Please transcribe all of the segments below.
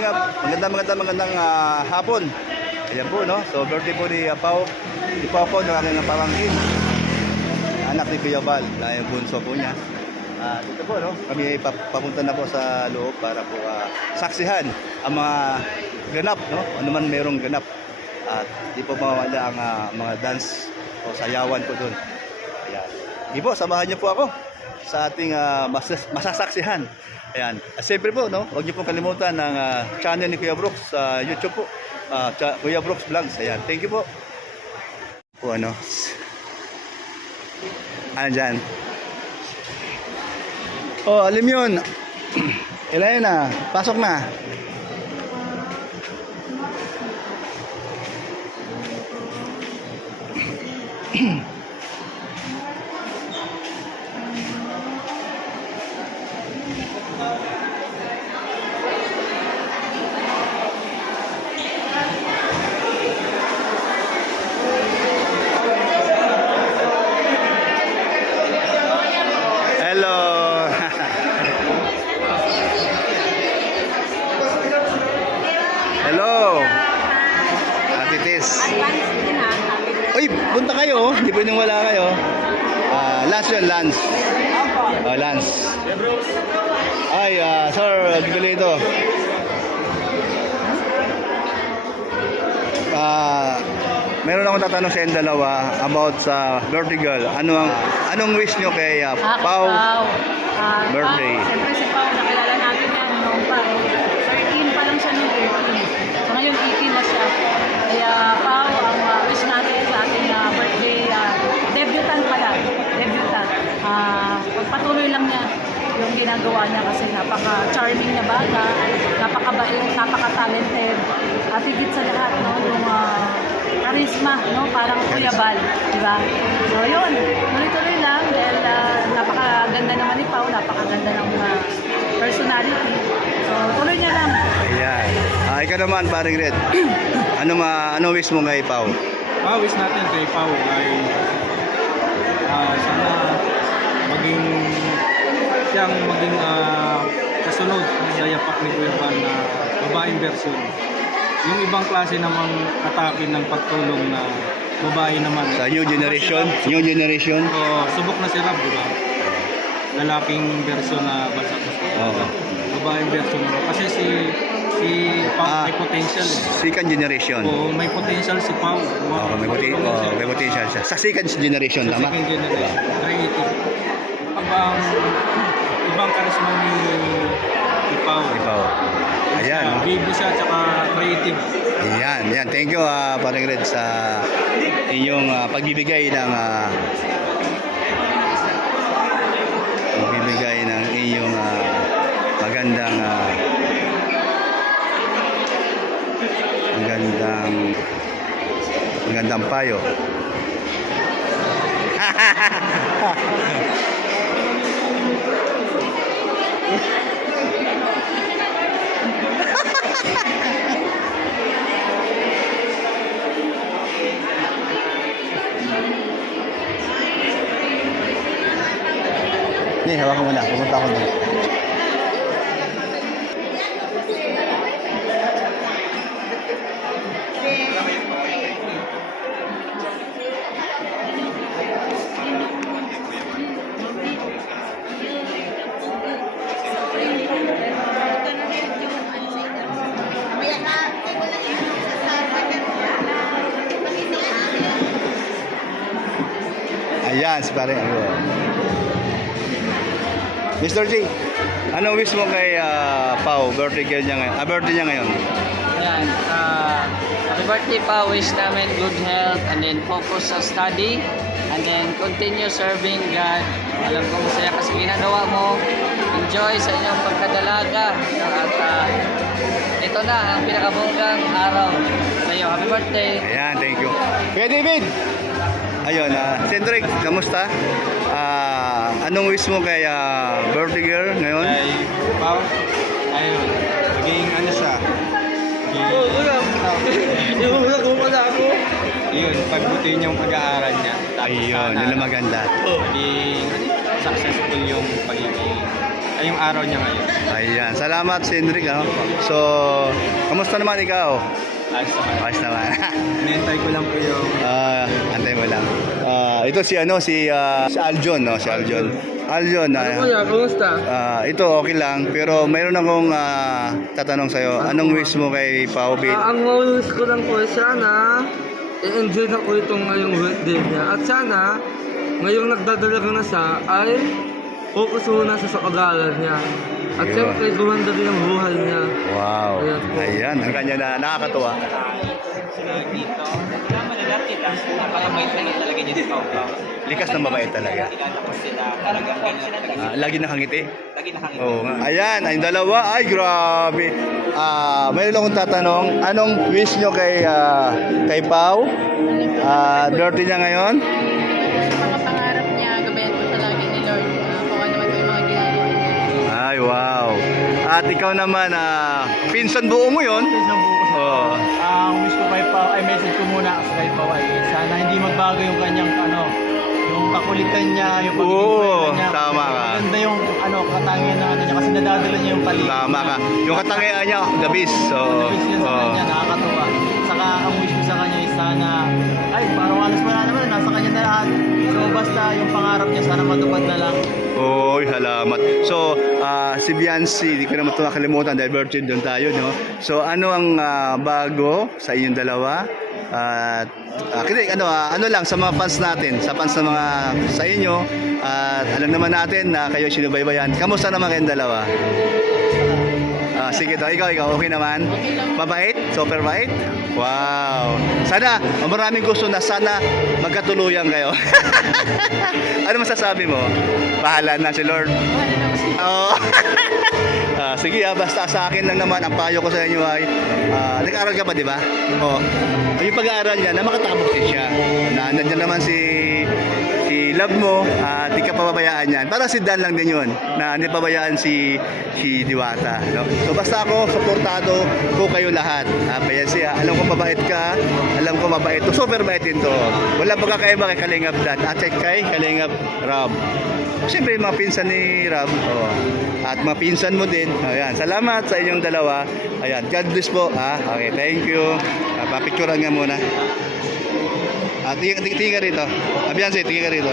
Kalingap, magandang hapon. Ayan po, no? So, birthday po ni Pao. Ni Pao po, ng aking pamangkin. Anak ni Kuya Val, na yung bunso po niya. Dito po, no? Kami papunta na po sa loob para po saksihan ang mga ganap, no? Ano man merong ganap. At di po mawala ang mga dance o sayawan po doon. Ayan. Di po, samahan niyo po ako sa ating masasaksihan. Ayan. At siyempre po, no, huwag niyo pong kalimutan ang channel ni Kuya Brooks sa YouTube po. Kuya Brooks Vlogs. Ayan. Thank you po. Po, ano. Andyan. Oh, alam yun. Ilan na. Pasok na. Hello. Hello. Ate Tis. Uy, punta kayo. Hindi pwedeng wala kayo. Lance yun, Lance. Lance. Ay, sir, bibili ito. Meron akong tatanong sa inyo dalawa about sa birthday girl. Anong wish nyo kay Pao birthday? Siyempre si Pao, nakilala natin yan noong pa. 13 pa lang siya noong 13. So ngayon 18 na siya. Kaya Pao, ang wish natin sa ating birthday, debutant pala. Debutant. Pagpatuloy lang niya yung ginagawa niya kasi napaka-charming na bata, napakabait, napaka-talented. At higit sa lahat, no, yung charisma, no, parang Kuya Val, di ba? So yun, tuloy-tuloy lang dahil napakaganda naman ni Pao, napakaganda ng personality. So tuloy niya lang. Ayan. Ikaw naman, paring Red. Ano wish mo kay Pao? Wish natin kay Pao ay sana siyang maging kasunod sa yapak ni Kuya Val na babaeng version. Yung ibang klase namang atake ng pagtulong na babae naman. Sa new generation? New generation? Subok na si Rab, di ba? Lalaking version na balsak-balsak. Babaeng version naman. Kasi si Pao may potential. Second generation? Oo, may potential si Pao. May potential siya. Sa second generation, sa tama? Second generation. Creative. Ibang karisma ni Pao. Ayan. Baby siya, tsaka creative. Ayan. Thank you, paring Red, sa inyong pagbibigay ng iyong magandang payo. Hawakan mo na. Pumunta ako doon. Ayan, si pare. Mr. G, ano wish mo kay Pao, birthday niya ngayon? Ayan, happy birthday pa, wish namin good health and then focus sa study and then continue serving God. Alam ko masaya kasi ginagawa mo, enjoy sa inyong pagkadalaga at ito na ang pinakabonggang araw sa iyo. Happy birthday! Ayan, thank you. Kuya David! Ayun, Cedric, kamusta? Anong wish mo kay birthday girl ngayon? Ay, Pao, ayun, maging ano siya? Yun, pagbutin yung pag-aaral niya. Ayun, yun ang maganda. Maging successful yung pagiging ay yung araw niya ngayon. Ayan, salamat Cedric, ano? So, kamusta naman ikaw? Ayos naman. Ayos naman. Hinihintay ko lang po yung Antay mo lang. Ito si Aljon, no? Si Aljon. Aljon, kumusta? ito okay lang, pero mayroon akong tatanong sa'yo. Anong wish mo kay Pao Bit? Ang wish ko lang po ay sana i-enjoy na po itong ngayong birthday niya. At sana, ngayong nagdadalaga na siya, ay focus muna siya sa pag-aaral niya. At Yun. siyempre, gumanda din ang buhay niya. Wow. Ayan po. Ayan, ang kanya na nakakatuwa. Dito, naman na dati lang, napakabait lang talaga niya dito. Likas ng mabait talaga. Tapos sila, talagang ganyan talaga. Lagi nakangiti. Lagi nakangiti. Oo nga. Ayan, ay dalawa. Ay, grabe. Mayroon akong tatanong. Anong wish nyo kay Pao? Birthday niya ngayon? Sa mga pangarap niya, gabayan po talaga ni Lord. Kung ano man po yung mga ginagawa niya. Ay, wow. At ikaw naman, pinsan buo mo yun? Oo. Ang wish ko kay Pao, ay message ko muna kay Pao ay sana hindi magbago yung kanyang yung kakulitan niya, yung Oo, pagiging niya. tama ka. Maganda yung katangian na niya kasi nadadala niya yung paligid. Tama ka. Yung katangian niya, the best. Oo. Wish niya sa kanya, nakakatuwa. Saka ang wish ko sa kanya is sana, ay parang halos wala naman, nasa kanya na lahat. So basta yung pangarap niya, sana matupad na lang. Oy, salamat. So, si Biancy, di ko naman ito makalimutan dahil birthday doon tayo, no? So, ano ang bago sa inyong dalawa? At ano lang sa mga fans natin, sa fans ng mga sa inyo, at alam naman natin na kayo sinubaybayan. Kamusta naman kayong dalawa? Sige daw, ikaw, okay naman? Mabait? Super bait? Wow! Sana, maraming gusto na sana magkatuluyan kayo. Ano masasabi mo? Bahala na si Lord. Oo. Sige, basta sa akin lang naman, ang payo ko sa inyo ay, nag-aaral ka pa, di ba? Oo. Yung pag-aaral niya, na makatapos din siya. Na nandiyan naman si love mo, at di ka pababayaan yan. Para si Dan lang din yun, na hindi pabayaan si Diwata. No? So basta ako, supportado ko kayo lahat. Bayan siya, alam ko mabait ka, alam ko mabait to, super bait din to. Wala pagkakaiba kay Kalingap Dan, at kay Kalingap Rob. Siyempre, mga pinsan ni Rob, at mga pinsan mo din. Ayan, salamat sa inyong dalawa. Ayan, God bless po. Okay, thank you. Papicturean nga muna. Tingin ka rito. Biancy, tingin ka rito.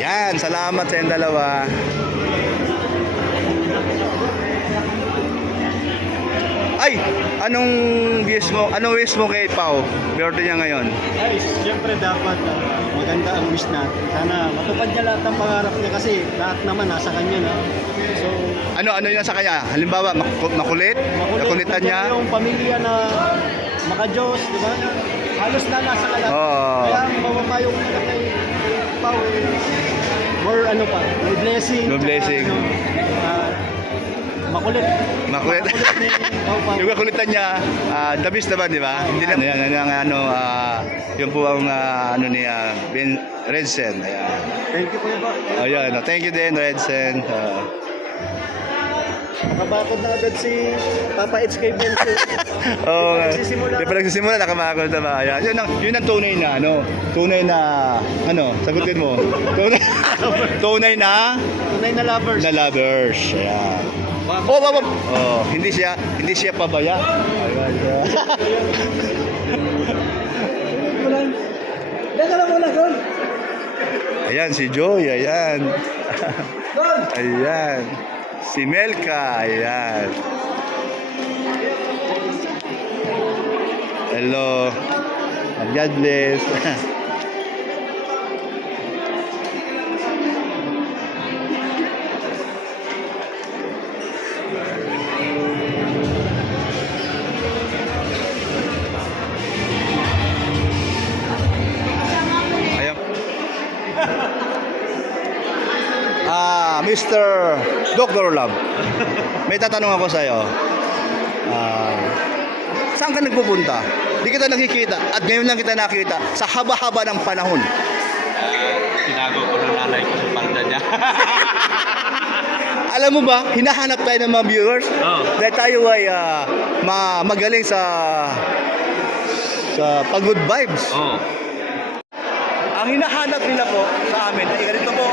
Yan, salamat sa inyong dalawa. Ay, anong wish mo kay Pao? Birthday niya ngayon. Ay, siyempre dapat maganda ang wish natin. Sana matupad niya lahat ng pangarap niya kasi lahat naman nasa kanya na. So, Ano yun sa kanya? Halimbawa, makulit? Nakulitan niya? Yung pamilya na maka-Diyos, di ba? Halos na nasa kalat. Oo. Kaya ang mapapayo ko na kay Pao more more blessing. More blessing. Makulit. Makulit. ni Pao. Yung kakulitan niya, the best naman, di ba? Hindi naman, yun po ang ni Ben Redsen. Ayan. Thank you po ba? Ayan, thank you din, Redsen. Nakabakod na agad si Papa H. kay Benson. Oo nga. Nagsisimula. Di pa nagsisimula, nakamakol na ba? Ayan. Yun ang tunay na, sagutin mo. Tunay na Tunay na lovers. lovers. Ayan. Hindi siya pabaya. Ayan. Dala lang muna, Gon. Ayan, si Joy, ayan. Ayan. Si Melka, ayan. Hello. God bless. Ayan. Mr. Dr. Love, may tatanong ako sa'yo. Saan ka nagpupunta? Di kita nakikita at ngayon lang kita nakita sa haba-haba ng panahon. Tinago ko ng nanay ko sa palda niya. Alam mo ba, hinahanap tayo ng mga viewers dahil tayo ay magaling sa pag-good vibes. Ang hinahanap nila po sa amin ay ganito po.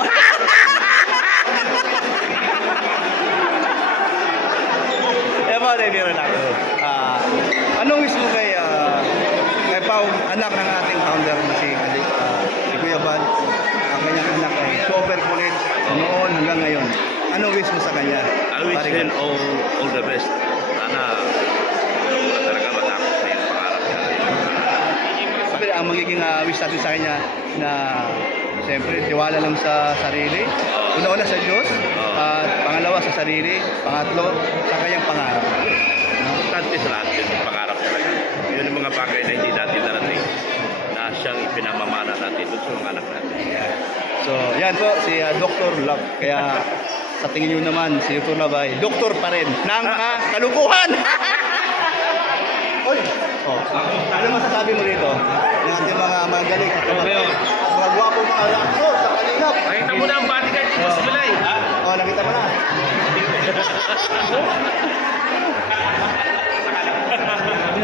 Hindi, biro lang. Anong wish mo kay Pao, anak ng ating founder na si Kuya Bal? Ang kanyang anak ay super kulit noon hanggang ngayon. Anong wish mo sa kanya? I wish him all the best. Sana talaga matapos na yung pangarap niya. Sabi, ang magiging wish natin sa kanya na siyempre tiwala lang sa sarili. Una-una sa Diyos, at pangalawa sa sarili, pangatlo sa kanyang pangarap. Importante sa lahat yun, yung pangarap talaga. Yun yung mga bagay na hindi natin narating na siyang ipinamamana natin doon sa mga anak natin. So, yan po si Dr. Love. Kaya sa tingin nyo naman, si Dr. Love ay doktor pa rin ng mga kalukuhan! Oy! Oh, ano masasabi mo rito? Ng ating mga magaling at mga gwapong mga lakso sa kalingap. Nakita mo na ang bodyguard dito sa July. Oh, nakita mo na.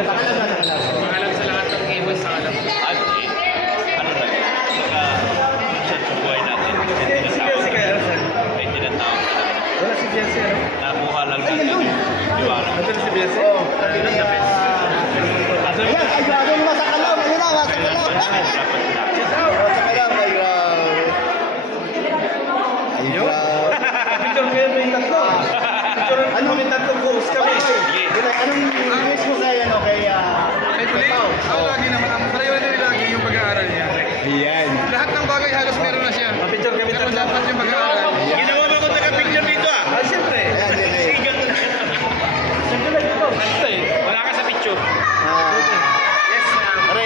Pangalan sa lahat ng gamers sa alam. At ano na yun? Siya sa buhay natin. May tinatawag na Wala si Biansi, ano? nabuha lang natin yung iwala. Nandun si Biansi? Oo. Ayan, ay grabe mo sa kalam. Ayun na, sa kalam. Sa kalam, ay grabe. Ay grabe. Picture ko yun, may tatlo. Ano? May tatlong course kami. Anong wish mo kay Pao? Lagi naman ang pareho na lagi yung pag-aaral niya. Yan. Lahat ng bagay halos meron na siya. Picture kami Pero tatlo. dapat yung pag-aaral. Ginawa mo ko taga-picture dito ah. Ah, siyempre. Ayan, yan. Wala ka sa picture. Yes, Pare,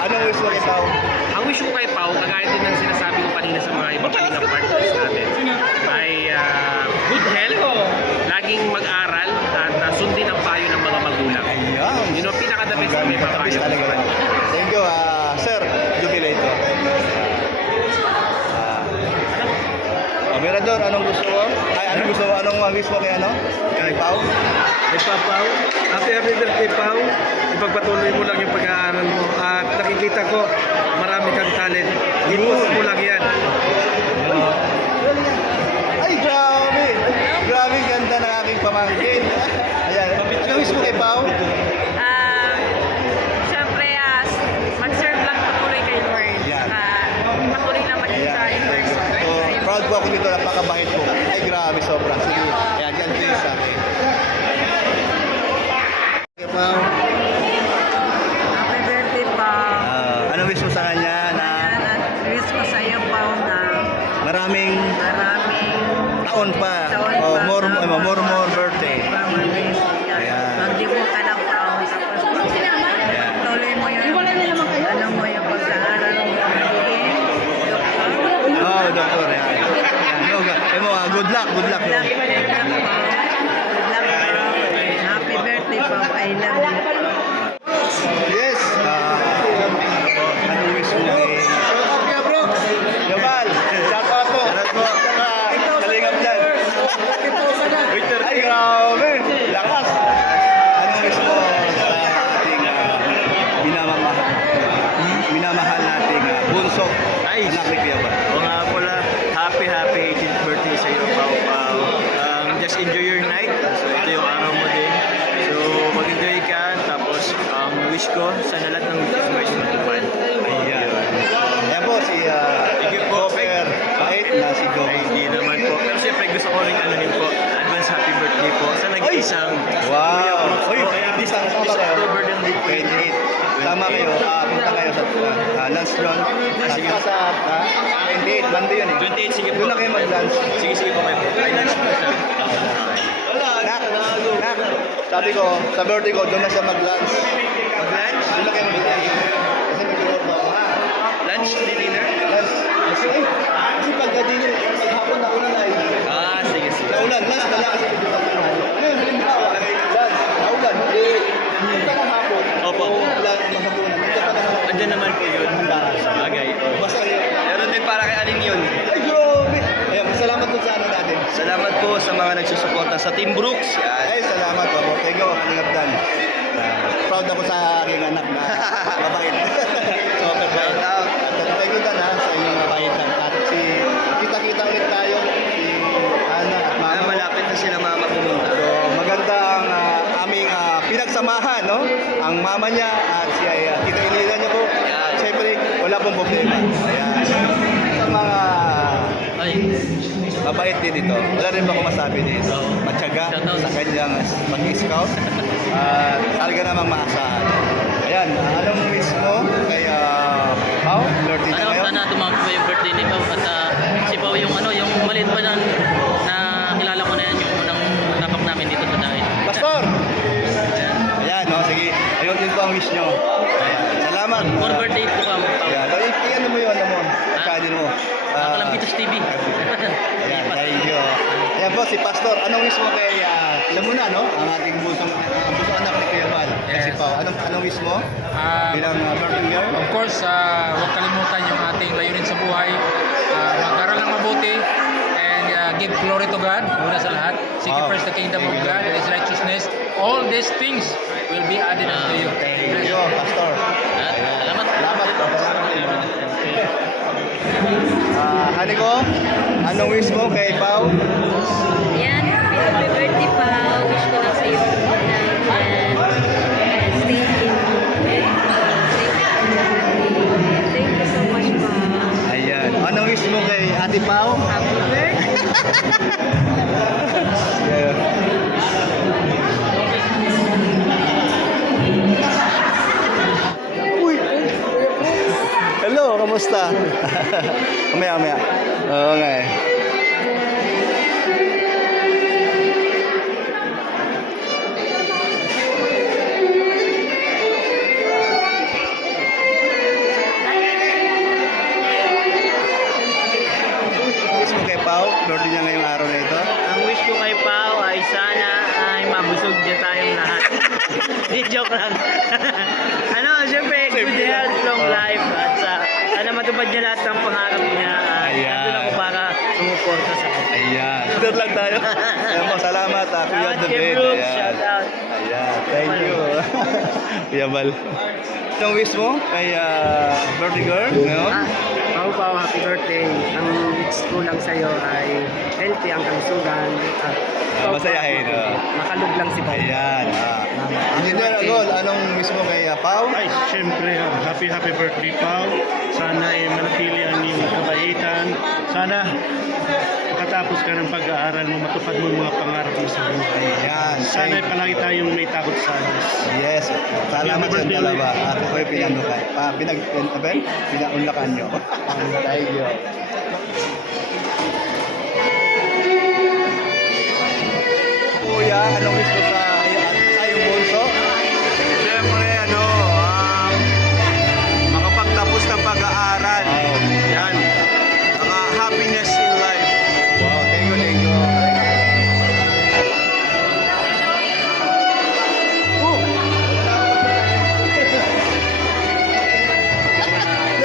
anong wish mo kay Pao? Ang wish ko kay Pao, kagaya din ng sinasabi ko kanina sa mga ibang kalinang partners natin, ay good health, laging mag-aral at sundin ang payo ng mga magulang. Ayan. Yun ang pinaka-the best na may Tapos papayo. talaga yan. Thank you, Sir Jubilator. Mirador, anong gusto mo? Ay, anong gusto mo? Anong wish mo kay Kay Pao? Kay Pao, happy birthday Pao. Ipagpatuloy mo lang yung pag-aaral mo at nakikita ko marami kang talent. I-post mo lang yan. Ay, grabe! Grabe, ganda ng aking pamangkin. Ayan, anong wish mo kay Pao? Siyempre, mag-serve lang patuloy kay Lord. Yan. Patuloy na maging sa person. So, proud po ako dito, napakabait ko. Ay, grabe, sobra. Sige, ayan, dyan please sa akin. Kay Pao, Happy birthday, Pao. ano wish mo sa kanya na At wish ko sa iyo, Pao, na maraming taon pa. Taon Oh, pa. more birthday. Ayan. Magdibo ka ng Pao. Tapos, tuloy mo yung, ano mo yung pag-aaral mo. Magiging doktor. Oh, doktor. Ayan. Good luck. Good luck, Pao. Happy birthday, Pao. I love you. Yes. Ano wish mo kay Yabal? Shout out po. Kalingap dyan. Ay, grabe. Lakas. Anong wish mo sa ating minamahal nating bunso? Anak ni Kuya Bal? O nga pala, happy 18th birthday sa iyo, Pao Pao. Just enjoy your night. So ito yung araw mo din. So mag-enjoy ka. Tapos wish ko sana lahat ng wishes mo is matupad. Ayan. Ayan po si Gopher. Bait na si Ay, Gopher. hindi naman po. Pero siyempre gusto ko rin anuhin po. Advance happy birthday po sa nag-isang Wow! Uy, this isang kayo. October din din po. 28. Tama kayo, punta kayo sa lunch doon. Sige. Sa 28, Monday yun eh. 28, sige po. Doon na kayo mag-lunch. Sige po kayo. Ay, lunch po siya. Nak, sabi ko, sa birthday ko, doon na siya mag-lunch. Mag-lunch? Doon na kayo mag-lunch. Kasi mag-order ako. Lunch, dinner? Lunch. Kasi pagka-dinner, maghapon na una na eh. Sige. Naulan, lunch na lang kasi ngayon, halimbawa, lunch, naulan, punta ng hapon, Opo. lunch, mahapunan, punta pa ng hapon. Andyan naman po yun. Sa bagay. Basta yun. Meron din para kay Aling yun. Ay, grabe! Ayan, salamat po sa ano natin. Salamat po sa mga nagsusuporta sa Team Brooks. Yan. Ay, salamat po. Thank you, Kalingap Dan. Proud ako sa aking anak na mabait. So, shout out. Thank you Dan sa inyong mabaitan. At kita-kita ulit tayo, si Ana at Mama. Malapit na sila mama pumunta. So, magandang niya at siya ay kita inilan niya po. At syempre, wala pong problema. Ayan. Sa mga mabait din dito. Wala rin ba akong masabi dito? Matyaga sa kanyang mag-scout. At talaga namang maasahan. Ayan, anong wish mo kay Pao? Lord dito ngayon? Sana tumama po yung birthday ni Pao at si Pao yung yung maliit pa na kilala ko na yan yung unang tapak namin dito sa dahil. Pastor! Ayan, no, sige. Ayun din po ang wish nyo. Ayan, salamat. More birthday po Pao. Ayan, ano mo yun, ano mo? Kanin mo. Kalambitos TV. Ayan, thank you. Ayan po, si Pastor. Anong wish mo kay, alam mo na, no? Ang ating busong anak ni Kuya Val. Si Pao. Anong wish mo? Bilang birthday girl? Of course, huwag kalimutan yung ating layunin sa buhay. Mag-aral ng mabuti and give glory to God, una sa lahat. Seek ye first the kingdom of God and His righteousness. All these things will be added unto you. Thank you, Pastor. Salamat. Salamat. Hani ko, anong wish mo kay Pao? Yan, happy birthday pa. Wish ko lang sa'yo and stay in Thank you so much pa. Ayan. Anong wish mo kay Ate Pao? Happy birthday. Yeah. Uy! Hello, kamusta? Mamaya. Oo nga eh. Wish mo kay Pao, Lord niya ngayong araw na ito. Ang wish ko kay Pao ay sana ay mabusog niya tayong lahat. Di joke lang. Siyempre, good health, long life at sana matupad niya lahat ng pangarap niya. Ayan. Nandun ako para sumuporta sa kanya. Ayan. Doon lang tayo. Ayan po, salamat Kuya Salamat kay David. Brooks, Ayan. shout out. Ayan, thank you. Kuya Val. Anong wish mo kay birthday girl ngayon? Pao, happy birthday. Ang wish ko lang sa'yo ay healthy ang kalusugan at Masayahin. makalug lang si Pao. Ayan. Engineer Agol, anong wish mo kay Pao? Ay, siyempre, happy birthday, Pao. Sana ay manatili ang iyong kabaitan. Sana makatapos ka ng pag-aaral mo, matupad mo yung mga pangarap mo sa buhay. Ayan. Sana ay palagi tayong may takot sa Diyos. Yes. Salamat sa dalawa. Ako ko'y pinanukay. Pinaunlakan nyo. Thank you. Kuya, anong wish mo sa iyong bunso? Siyempre, makapagtapos ng pag-aaral. Yan. Saka happiness in life. Wow, thank you.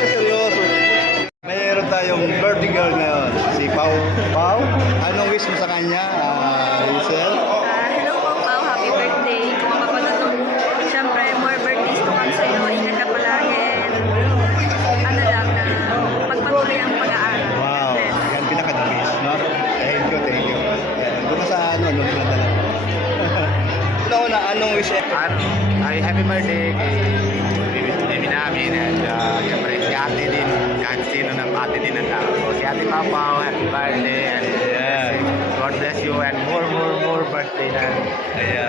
Seryoso. Mayroon tayong birthday girl ngayon, si Pao. Pao, anong wish mo sa kanya, Hazel? Hello po, Pao. Happy birthday. Kung mapapanood mo, syempre, more birthdays to come sa'yo. Ingat ka palagi. Ano lang, na pagpatuloy ang pag-aaral. Wow, Yes. yan pinaka-the-best, no? Thank you. Kung sa ano pinadala ko. Una, anong wish mo? Ay, happy birthday kay Baby namin and siyempre si ate din, kahit sino ng ate din ang tao. So, si ate Pao, happy birthday and God bless you and more birthday na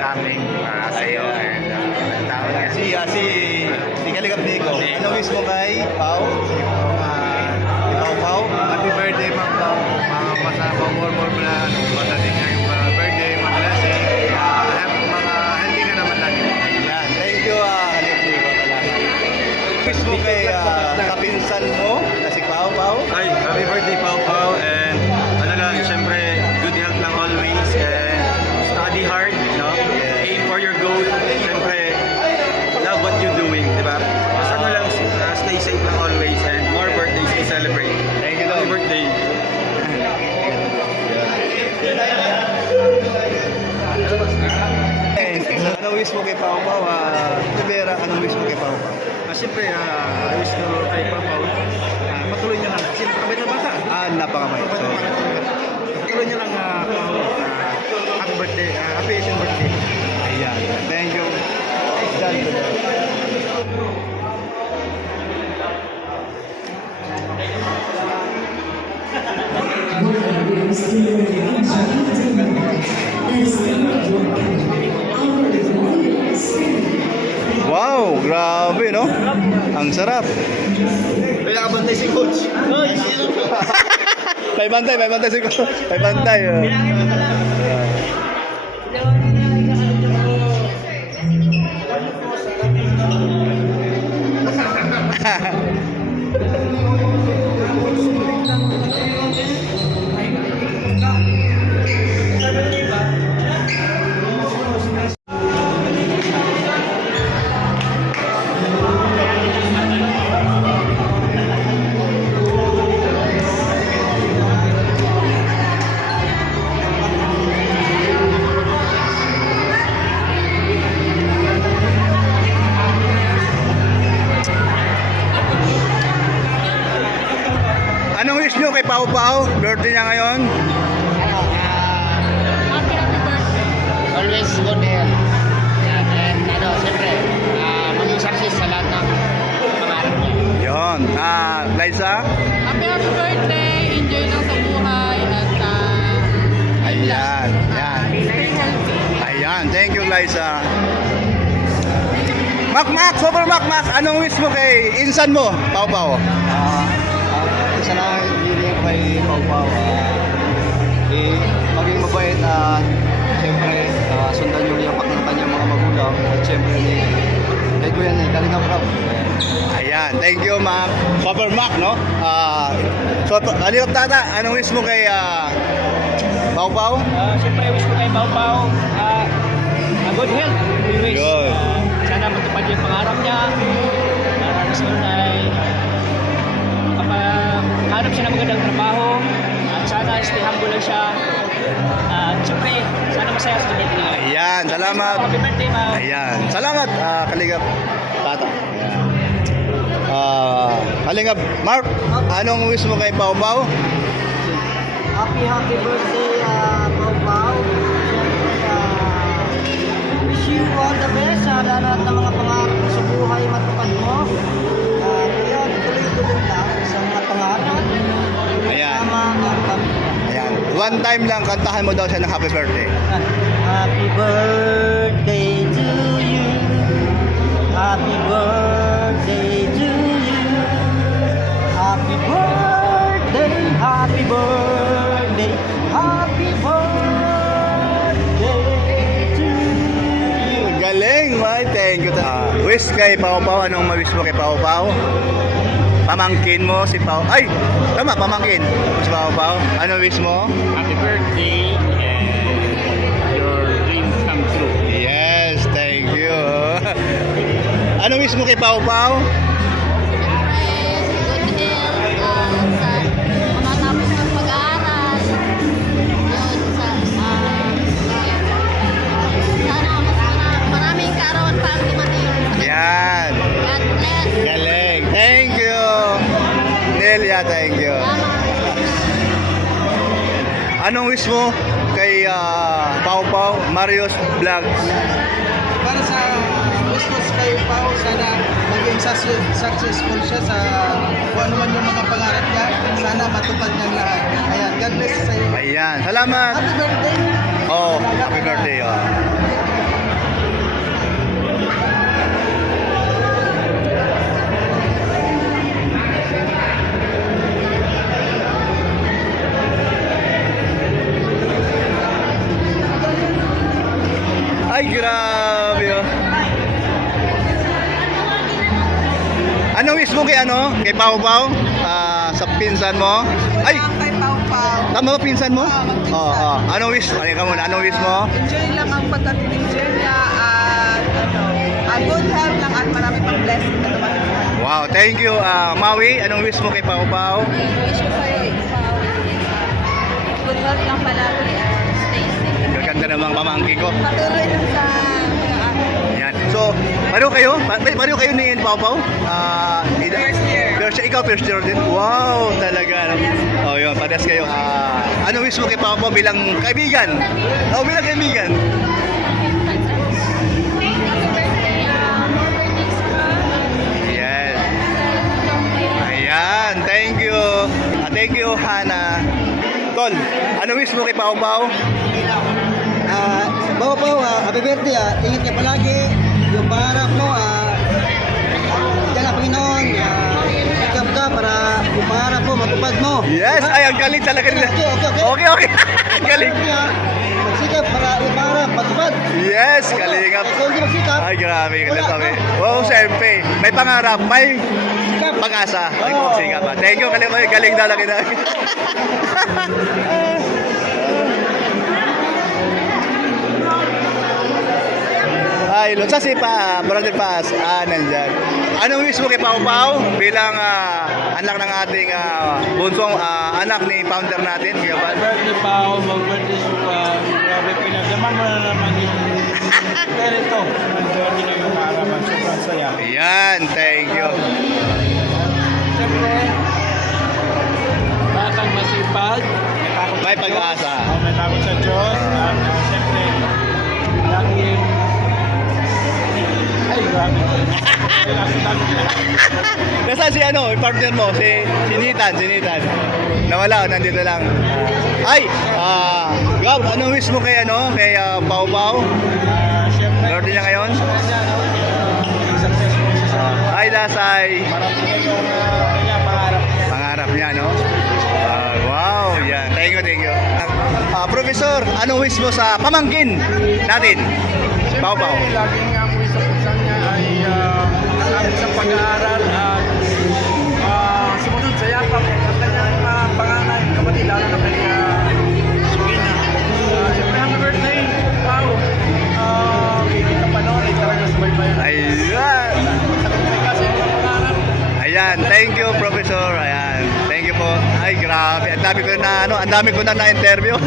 coming sa iyo and tao niya. Si Kaligap Nico, anong wish mo kay Pao? Pao? Happy birthday, Ma'am Pao. Masama more na madating ngayong birthday, mga blessing. Mga healthy ka naman lagi. Yan, thank you, Kaligap Nico. Wish mo kay kapinsan mo, na si Pao? Ay, happy birthday, Pao. And siyempre, good health lang always. And study hard, no? Aim for your goal. Siyempre, love what you're doing, di ba? Stay safe lang always. And more birthdays to celebrate. Thank you, Happy Dom. birthday. Anong wish mo kay Pao? Rivera, anong wish mo kay Pao? Siyempre, wish ko kay Pao, patuloy niya lang. Siyempre, kabait na bata. Napakabait. Patuloy niya lang, Pao. Happy birthday, happy Asian birthday. Ayan, thank you. John Tudor. Wow, grabe no? Ang sarap. May nakabantay si Coach. May bantay si Coach. May bantay. Oh. Anong wish nyo kay Pau Pau? Birthday niya ngayon. Always good health. Yan. And siyempre, maging success sa lahat ng pangarap niya. Yon. Liza? Happy birthday! Enjoy lang sa buhay at Ayan. Ayan. Thank you, Liza. Super Mac, anong wish mo kay insan mo, Pau Pau? Isa na hindi kay Pau Pau. Maging mabait at siyempre sundan yung yapak ng kanyang mga magulang at siyempre kay Kuya Nel, Kalingap Rap. Ayan, thank you, Mac. Super Mac, no? Kalingap Tata, anong wish mo kay Pau Pau? Siyempre, wish ko kay Pau Pau good health. We wish. Yun. Sana matupad yung pangarap niya. Para sa ay hanap siya ng magandang trabaho. At sana stay humble lang siya. At siyempre, sana masaya sa birthday niya. Ayan, salamat. Happy birthday, Ma. Ayan, salamat, Kalingap Tata. Ayan. Kalingap Mark, anong wish mo kay Pau Pau? Happy birthday, Pau Pau. Wish you all the best sa lahat ng mga pangarap mo sa buhay, matupad mo. Ngayon, tuloy-tuloy lang sa mga pangarap. Ayan. Sama ang pamilya. Ayan. One time lang, kantahan mo daw siya ng happy birthday. Happy birthday to you. Happy birthday to you. Happy birthday, happy birthday, happy birthday to you. Galing, May. Thank you. Wish kay Pau Pau, anong ma-wish mo kay Pau Pau? Pamangkin mo si Pau. Ay, tama, pamangkin. Si Pau Pau. Anong wish mo? Happy birthday and your dreams come true. Yes, thank you. Anong wish mo kay Pau Pau? Matapos ng pag-aaral, sana maraming karoon pa ang dumating. Yan. God bless. Galing. Thank you. Nelia, thank you. Anong wish mo kay Pau Pau, Marios Vlogs? Para sa gusto kay Pau, sana maging successful siya sa kung ano man yung mga pangarap niya. Sana matupad niya lahat. Ayan, God bless sa iyo. Ayan, salamat. Happy birthday! Oh, happy birthday. Oh. Ay, grabe. Oh. Ano wish mo kay ano? Kay Pau Pau? Sa pinsan mo? Ay, Kay Pau Pau. tama ba pinsan mo? Oo. Anong wish? Ano ka muna? Anong wish mo? Enjoy lang ang pagka-teenager niya at good health lang at marami pang blessing na dumating sa kanya. Wow, thank you. Maui, anong wish mo kay Pau Pau? Wish ko sa'yo, ikaw. Good health lang palagi and stay safe. Gaganda namang pamangkin ko. Patuloy lang sa Yan. So, pareho kayo ni Pau Pau? First year. First year. Ikaw first year din? Wow, talaga. Oh, yun. Parehas kayo. Ano wish mo kay Pau Pau bilang kaibigan? Oh, bilang kaibigan. happy birthday, Thank you. Thank you, Hana. Tol, ano wish mo kay Pao Pao? Pao, happy birthday, ingat ka palagi. Yung pangarap mo, yan ang Panginoon. Sikap ka para yung pangarap mo, matupad mo. Yes, ay, ang galing talaga nila. Okay. Ang galing. Magsikap para yung pangarap, matupad. Yes, kalingap. Kung hindi magsikap, Ay, grabe. wala. Kami. Oo, siyempre. May pangarap, may pag-asa. Ay, kung singap. Thank you, galing. Galing talaga na. Ay, Lutsa si Brother Paz. Nandyan. Anong wish mo kay Pao Pao bilang anak ng ating bunsong anak ni founder natin, Kuya Val? Birthday pa, mag-birthday ka. Grabe, pinagdaman mo na naman yung perito. Ang dami na yung harapan. Sobrang saya. Ayan, thank you. Siyempre, batang masipag. May pag-asa. May takot sa Diyos. At siyempre, laging... Ay, grabe. Nasaan si yung partner mo? Si Nitan. Nawala, nandito lang. Ay, Gab, anong wish mo kay Pao Pao? Birthday niya ngayon? Ay, Dasay. Pangarap niya, no? Wow, yan. Thank you. Professor, anong wish mo sa pamangkin natin? Pao Pao. Laging ang wish sa pusa niya ay sa pag-aaral at sumunod sa yapak at kanyang panganay, kapatid, lalo na kay Sugina. Siyempre, happy birthday, Pao. Kita pa noon, ay talaga subaybayan. Ayan. Kasi ang pangarap. Ayan, thank you, Professor. Ayan, thank you po. Ay, grabe. Ang dami ko na interview.